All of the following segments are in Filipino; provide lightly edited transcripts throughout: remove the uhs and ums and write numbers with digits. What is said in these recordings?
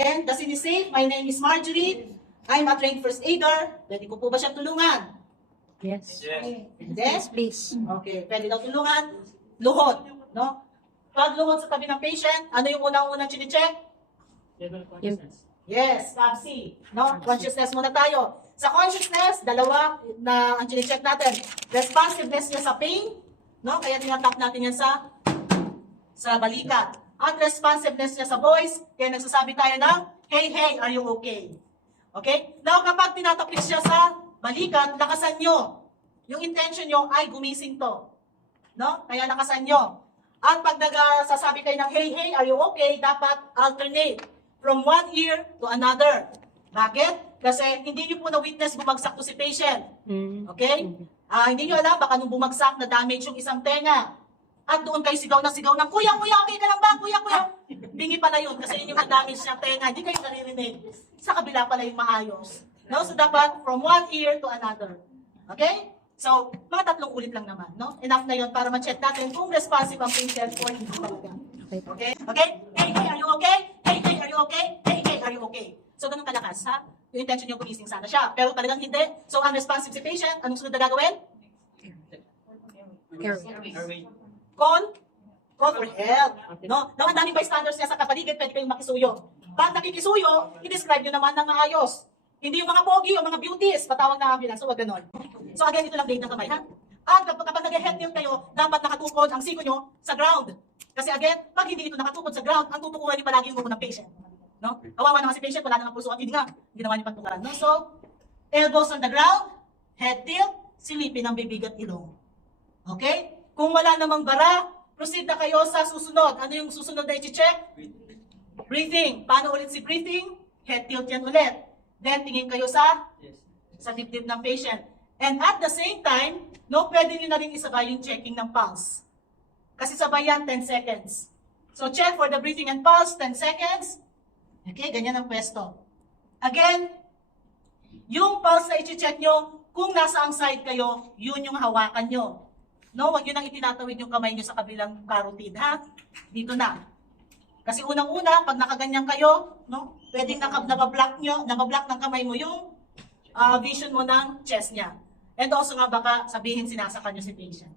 And the scene is safe. My name is Marjorie. I'm a trained first aider. Pwede ko po ba siya tulungan? Yes. Yes, Please. Okay, pwede daw tulungan. Luhod, no? Pag luhod sa tabi ng patient, ano yung unang-unang chine-check? Yes, CABC, no? Consciousness muna tayo. Sa consciousness, dalawa na ang chine-check natin. Responsiveness niya sa pain, no? Kaya tinatap natin yan sa balikat. At responsiveness niya sa voice, kaya nagsasabi tayo ng, hey, hey, are you okay? Okay? Now, kapag tinatapik siya sa balikat, lakasan nyo. Yung intention nyo ay gumising to. No? Kaya lakasan nyo. At pag nagsasabi kayo ng, hey, hey, are you okay? Dapat alternate from one ear to another. Bakit? Kasi hindi nyo po na-witness bumagsak to si patient. Okay? Hindi nyo alam, baka nung bumagsak, na-damage yung isang tenga. At doon kayo sigaw ng, kuya, okay ka lang ba? Kuya. Bingi pala yun kasi yun yung na-damage niyang tenga. Hindi kayo naririnig. Sa kabila pala yung maayos. No? So dapat from one ear to another. Okay? So, mga 3 ulit lang naman. No? Enough na yun para ma-check natin kung responsive ang patient or hindi talaga. Okay? Okay? Hey, are you okay? Hey, are you okay? Hey, are you okay? So, ganun kalakas, ha? Yung intention nyo gumising sana siya. Pero talagang hindi. So, unresponsive si patient, anong sunod na gagawin? Call for help. No? Ang daming bystanders niya sa kapaligid, pwede kayong makisuyo. Pag nakikisuyo, i-describe nyo naman ng maayos. Hindi yung mga pogi o mga beauties, patawag na ambulance, so wag ganon. So again, ito lang blade ng kamay, ha? At kapag nag-head tilt kayo, dapat nakatukod ang siko nyo sa ground. Kasi again, pag hindi ito nakatukod sa ground, ang tutukuran niyo palagi yung muko ng patient. No? Kawawa naman si patient, wala namang puso at hindi nga, ginawa niyo pagtukaran. No? So, elbows on the ground, head tilt, silipin ang bibig at ilong. Okay? Kung wala namang bara, proceed na kayo sa susunod. Ano yung susunod na i-check? Breathing. Paano ulit si breathing? Head tilt yan ulit. Then, tingin kayo sa dibdib ng patient. And at the same time, no, pwede nyo na rin isabay yung checking ng pulse. Kasi sabay yan, 10 seconds. So, check for the breathing and pulse, 10 seconds. Okay, ganyan ang pwesto. Again, yung pulse na i-check nyo, kung nasa ang side kayo, yun yung hawakan nyo. No, wag yun ang itinatawid yung kamay nyo sa kabilang carotid, ha? Dito na. Kasi unang-una, pag nakaganyan kayo, no, pwedeng nabablock ng kamay mo yung vision mo ng chest niya. And also nga baka sabihin sinasaka nyo si patient.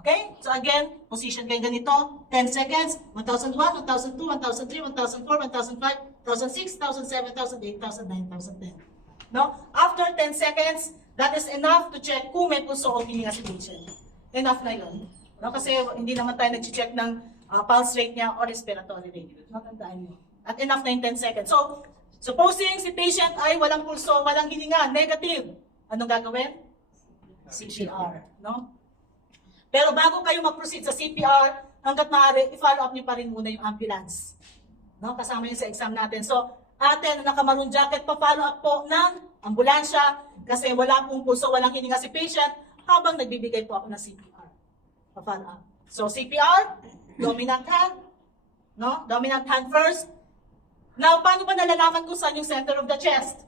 Okay? So again, position kayo ganito, 10 seconds, 1001, 1002, 1003, 1004, 1005, 1006, 1007, 1008, 1009, 1010. No? After 10 seconds, that is enough to check kung may pulso o hininga si patient. Enough na yun. No? Kasi hindi naman tayo nag-check ng pulse rate niya or respiratory rate. Matandaan nyo. At enough na yung 10 seconds. So, supposing si patient ay walang pulso, walang hininga, negative. Anong gagawin? CPR. No? Pero bago kayo mag-proceed sa CPR, hanggat maaari, i-follow up nyo pa rin muna yung ambulance. No? Kasama yun sa exam natin. So, atin na naka-maroon jacket, pa-follow up po ng ambulansya kasi wala pong pulso, walang hininga si patient habang nagbibigay po ako ng CPR. Pa-follow up. So, CPR, dominant hand. No? Dominant hand first. Now, paano ba nalalaman kung saan yung center of the chest?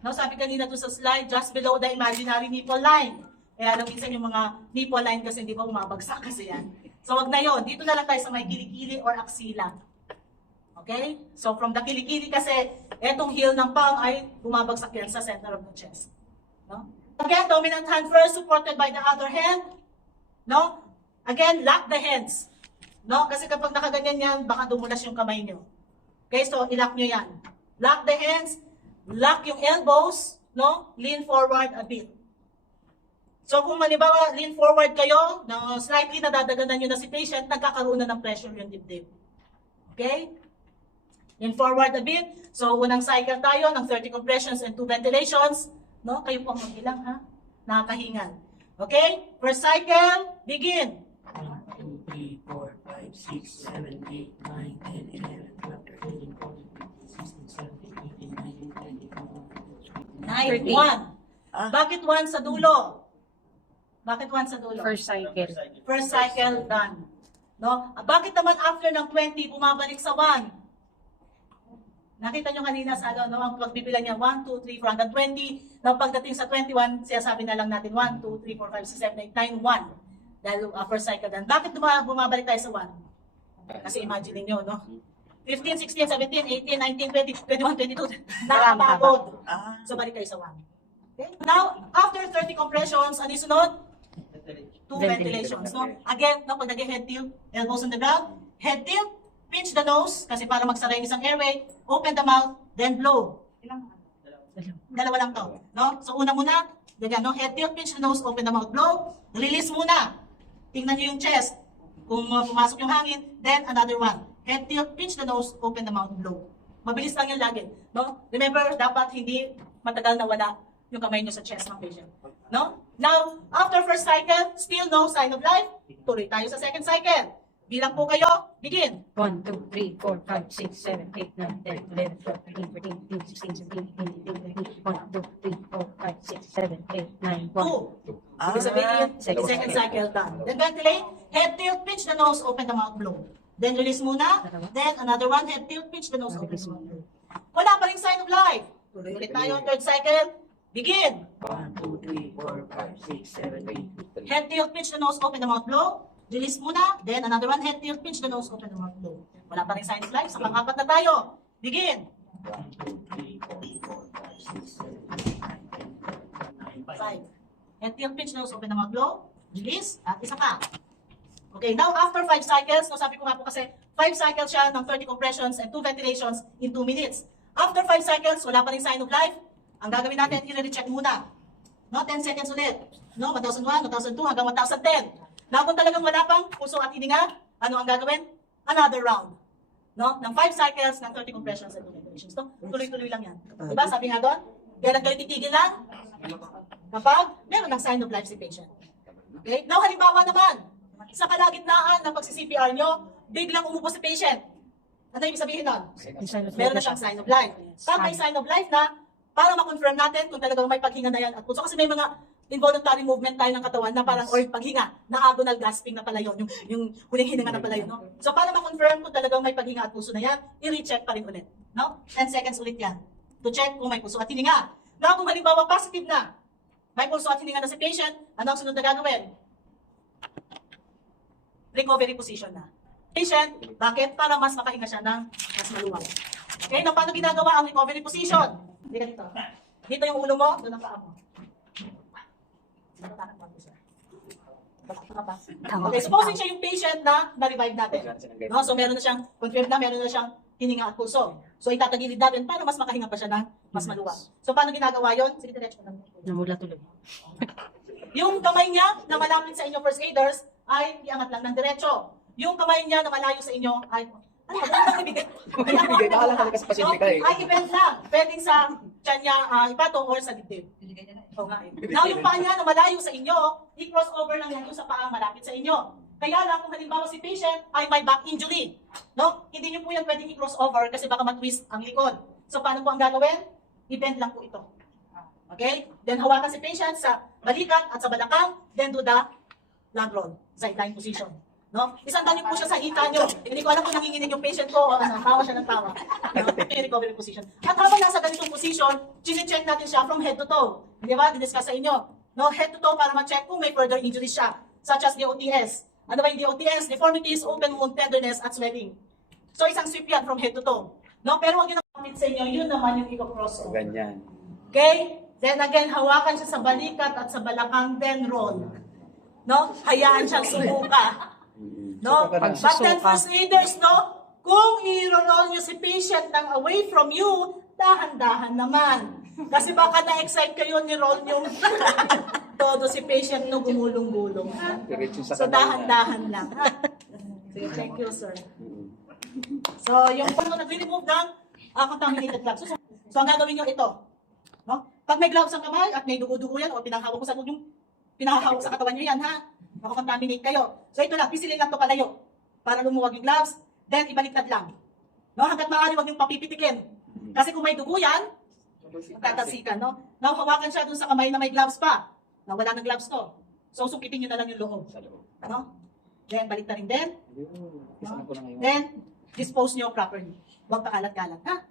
No, sabi kanina doon sa slide, just below the imaginary nipple line. Kaya alam minsan yung mga nipple line kasi hindi ba umabagsak kasi yan. So, wag na yun. Dito na lang tayo sa may kilikili or axilla. Okay? So, from the kilikili kasi, etong heel ng palm ay bumabagsak yan sa center of the chest. No? Again, dominant hand first, supported by the other hand. No? Again, lock the hands. No? Kasi kapag nakaganyan yan, baka dumulas yung kamay nyo. Okay, so ilock nyo yan. Lock the hands, lock yung elbows, no? Lean forward a bit. So kung manibawa, lean forward kayo, no, slightly nadadaganan nyo na si patient, nagkakaroon na ng pressure yung dibdib. Okay? Lean forward a bit. So unang cycle tayo ng 30 compressions and 2 ventilations. No? Kayo po ang magbilang, ha? Nakakahingan. Okay? First cycle, begin. 1, 2, 3, 4, 5, 6, 7, 8, 9, 10, 11, 12, 13, 14, 15, 16, 17, 18, 19, 20, 1. Bakit 1 sa dulo? Bakit 1 sa dulo? First cycle. First cycle done. No? Bakit naman after ng 20 bumabalik sa 1? Nakita nyo kanina sa ano, no? Ang pagbibilang niya 1, 2, 3, 4 hanggang 20. Nang pagdating sa 21, sinasabi na lang natin 1, 2, 3, 4, 5, 6, 7, 8, 9, 1. Dahil first cycle done. Bakit bumabalik tayo sa 1? Kasi imagine niyo, no? 15, 16, 17, 18, 19, 20, 21, 22. Nakakapagod. So balik kayo sa 1. Okay? Now, after 30 compressions, ano yung sunod? 2 ventilations. No? Again, no, pag nag-head tilt, elbows on the ground, head tilt, pinch the nose, kasi para magsara yung isang airway, open the mouth, then blow. Dalawa lang to. No? So una muna, ganyan, no? Head tilt, pinch the nose, open the mouth, blow. Release muna. Tingnan nyo yung chest. Kung pumasok yung hangin, then another one. Head tilt, pinch the nose, open the mouth, blow. Mabilis lang yan lagi. No? Remember, dapat hindi matagal na wala yung kamay nyo sa chest ng patient. No? Now, after first cycle, still no sign of life. Tuloy tayo sa second cycle. Bilang po kayo, begin. 1, 2, 3, 4, 5, 6, 7, 8, 9, 10, 11, 12, 13, 14, 15, 16, 17, 18, 19, 20, 1, 2, 3, 4, 5, 6, 7, 8, 9, 1. 2. Ibig sabihin, second cycle done. Then ventilate, head tilt, pinch the nose, open the mouth, blow. Then release muna. Then another one, head tilt, pinch the nose, open the mouth, blow. Wala pa rin sign of life. Tuloy ulit tayo, third cycle. Begin. 1, 2, 3, 4, 5, 6, 7, 8. Head tilt, pinch the nose, open the mouth, blow. Release muna. Then another one, head tilt, pinch the nose, open the mouth, blow. Wala pa rin sign of life. Sa pang-apat na tayo. Begin. 1, 2, 3, 4, 5, 6, 7, 8, 9, 5. Head tilt, pinch the nose, open the mouth, blow. Release. At isa pa. Okay, now after 5 cycles, no, sabi ko nga po kasi 5 cycles siya ng 30 compressions and 2 ventilations in 2 minutes. After 5 cycles, wala pa rin sign of life. Ang gagawin natin, i-recheck muna. No, 10 seconds ulit. No, 1001, 1002, hanggang 1010. Now, kung talagang wala pang puso at hininga, ano ang gagawin? Another round. No, ng 5 cycles ng 30 compressions and 2 ventilations. No, tuloy-tuloy lang yan. Diba? Sabi nga doon, kailan kayo titigil lang? Kapag meron ng sign of life si patient. Okay? Now, halimbawa naman, sa kalagitnaan ng pagsi-CPR nyo, biglang umupo si patient. Ano ibig sabihin nun? Meron na siyang sign of life. Pag may sign of life na, para ma-confirm natin kung talagang may paghinga na yan at puso. Kasi may mga involuntary movement tayo ng katawan na parang, or paghinga, na agonal gasping na pala yun, yung huling hininga na pala yun. No? So para ma-confirm kung talagang may paghinga at puso na yan, i-recheck pa rin ulit. No? 10 seconds ulit yan. To check kung may puso at hininga. Now, kung halimbawa positive na, may pulso at hininga na si patient, ano ang sunod na gagawin? Recovery position na. Patient, bakit? Para mas makahinga siya ng mas maluwag. Okay, na paano ginagawa ang recovery position? Dito dito. Dito yung ulo mo, doon ang paa mo. Okay, supposing siya yung patient na na-revive natin. No? So meron na siyang confirmed na, meron na siyang hininga at pulso. So itatagilid natin para mas makahinga pa siya ng mas maluwag. So paano ginagawa yon? Sige, diretso lang. Namula tuloy. Yung kamay niya na malapit sa inyo first aiders ay iangat lang ng diretso. Yung kamay niya na malayo sa inyo ay ano ba ibigay? Ibigay, bahala ka kasi pasyente ka eh. Ay, event lang. Pwedeng sa tiyan niya ipatong or sa dibdib. Oo nga eh. Now, yung paa niya na malayo sa inyo, i-cross over lang yan yung sa paa malapit sa inyo. Kaya lang, kung halimbawa si patient ay may back injury, no? Hindi niyo po yan pwedeng i-cross over kasi baka matwist ang likod. So, paano po ang gagawin? I-bend lang po ito. Okay? Then, hawakan si patient sa balikat at sa balakang, then do the lag roll, sideline position. No? Isandali po siya sa hita nyo. Hindi ko alam kung nanginginig yung patient ko o ano, tawa siya ng tawa. No? Yung recovery position. At habang nasa ganitong position, chine-check natin siya from head to toe. Di ba? Diniscuss sa inyo. No? Head to toe para ma-check kung may further injuries siya, such as DOTS. Ano ba yung DOTS? Deformities, open wound tenderness, at swelling. So, isang sweep yan from head to toe. No? Pero huwag yun nakapit sa inyo, yun naman yung i-cross over. Ganyan. Okay? Then again, hawakan siya sa balikat at sa balakang, then roll. No? Hayaan siyang sumuka. No? But then first aiders, no? Kung i-roll nyo si patient ng away from you, dahan-dahan naman. Kasi baka na-excite kayo, ni-roll nyo todo si patient no gumulong-gulong. Ha? Diretso sa So kanal na. dahan-dahan lang. Ha? Sige, thank you, sir. So, yung kung nag-remove ng contaminated gloves. So, ang gagawin nyo ito. No? Pag may gloves ang kamay at may dugo-dugo yan o pinahawak ko sa yung pinahawak sa katawan nyo yan, ha? Makakontaminate kayo. So, ito lang, pisilin lang ito palayo para lumuwag yung gloves, then ibaliktad lang. No? Hanggat maaari, huwag yung papipitikin. Kasi kung may dugo yan, tatalsikan, no? Now, hawakan siya dun sa kamay na may gloves pa. Na wala ng gloves to. So, sukitin nyo na lang yung loob. Ano? Then, balik na rin din. Isa na ko na ngayon. Then, dispose nyo properly. Huwag pakalat-kalat, ha?